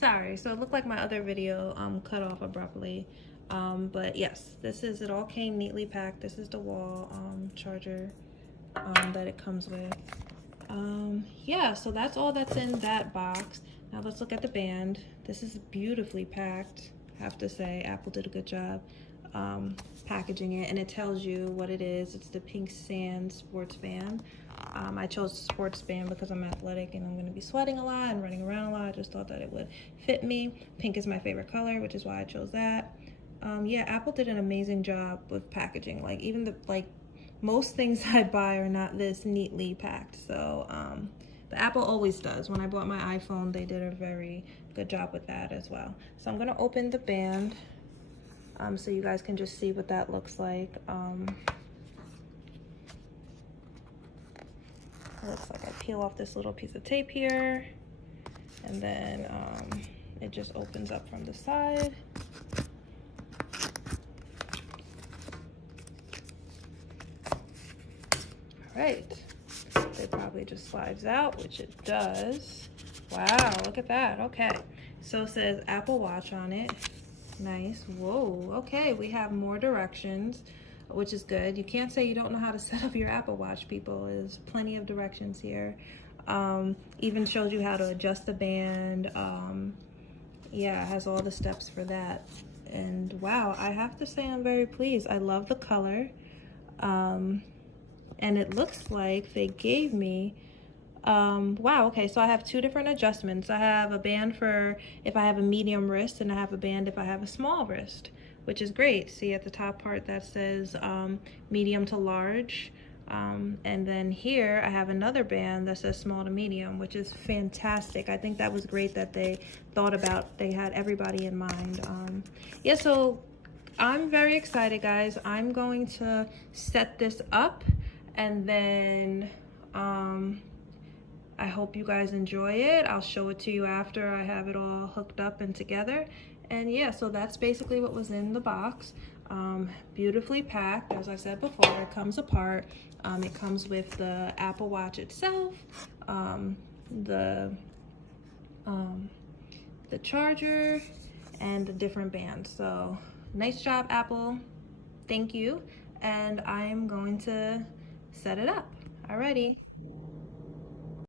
Sorry, so it looked like my other video cut off abruptly. But yes, it all came neatly packed. This is the wall charger that it comes with. Yeah, so that's all that's in that box. Now let's look at the band. This is beautifully packed, I have to say. Apple did a good job packaging it, and it tells you what it is. It's the Pink Sand sports band. I chose sports band because I'm athletic and I'm going to be sweating a lot and running around a lot. I just thought that it would fit me. Pink is my favorite color, which is why I chose that. Yeah, Apple did an amazing job with packaging. Like, even the most things I buy are not this neatly packed. So but Apple always does. When I bought my iPhone, they did a very good job with that as well. So I'm gonna open the band so you guys can just see what that looks like. It looks like I peel off this little piece of tape here, and then it just opens up from the side. Right, it probably just slides out, which it does. Wow, look at that. Okay, so it says Apple Watch on it. Nice. Whoa, okay, we have more directions, which is good. You can't say you don't know how to set up your Apple Watch, people. There's plenty of directions here. Even shows you how to adjust the band. Yeah, it has all the steps for that. And wow, I have to say I'm very pleased. I love the color. And it looks like they gave me, wow, okay, so I have two different adjustments. I have a band for if I have a medium wrist, and I have a band if I have a small wrist, which is great. See at the top part that says medium to large. And then here I have another band that says small to medium, which is fantastic. I think that was great that they thought about, they had everybody in mind. Yeah, so I'm very excited, guys. I'm going to set this up, and then I hope you guys enjoy it. I'll show it to you after I have it all hooked up and together. And yeah, so that's basically what was in the box. Beautifully packed, as I said before. It comes apart. It comes with the Apple Watch itself, the charger, and the different bands. So nice job, Apple. Thank you. And I'm going to set it up. Alrighty.